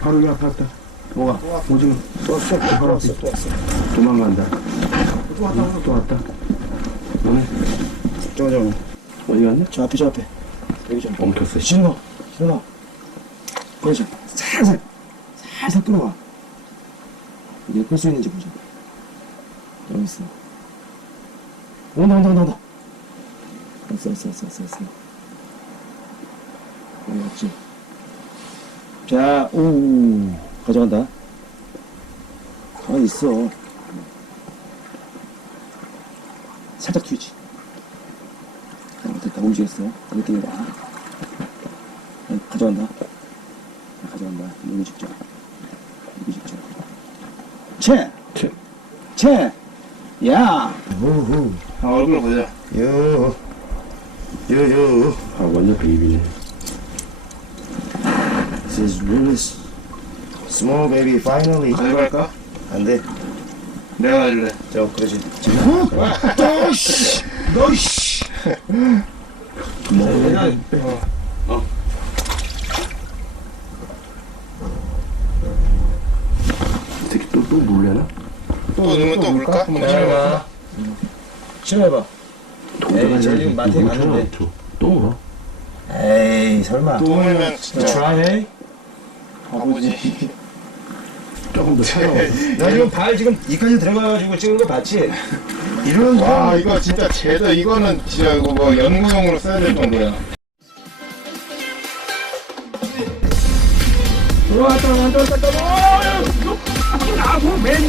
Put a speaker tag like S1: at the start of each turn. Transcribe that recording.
S1: 바로 여기 앞에 왔다. 뭐가? 오징어.
S2: 또 왔어, 또 왔어, 또 왔어.
S1: 도망간다.
S2: 또 왔다,
S1: 또 왔다. 오네.
S2: 저거, 저거.
S1: 어디 갔네?
S2: 저 앞에, 저 앞에. 여기 좀.
S1: 엉켰어. 씨.
S2: 신호, 신호. 그렇지. 살살, 살살 끌어와. 이게 끌수 있는지 보자. 여기 있어. 온다, 온다, 온다, 온다. 왔어, 왔어, 왔어, 왔어, 왔어. 여기 왔지. 자, 오, 가져간다. 가만히 있어. 살짝 튀지. 아, 됐다, 움직였어. 여기 땡겨봐. 어, 가져간다. 아, 가져간다. 여기 직접. 여기 직접. 채!
S1: 채.
S2: 채! 야!
S1: 우후.
S3: 아, 얼굴 보자.
S1: 요. 요 요. 아, 완전 베이비네.
S4: This is really s- small, baby. Finally.
S3: 가져갈까?
S4: 안 돼.
S3: 내가 가질래.
S4: 저 그러지.
S2: 너이씨! 너이씨!
S1: 이 새끼 또, 또 물려나?
S3: 또 넣으면 또 물까? 한번 해봐.
S2: 신어해봐.
S1: 동전한
S2: 쟤는 마트에 갔는데.
S1: 또 물어?
S2: 에이, 설마.
S3: 또 물면 진짜
S2: 트
S3: 바보지.
S1: 조금 더 차가워.
S2: 나 지금 발 지금 이까지 들어가가지고 찍은 거 봤지? 이런
S3: 와, 이거 진짜 제대 이거는 진짜 이거 뭐 연구용으로 써야 될 정도야.
S2: 들어왔다 왔다 왔다 왔다 아, 맨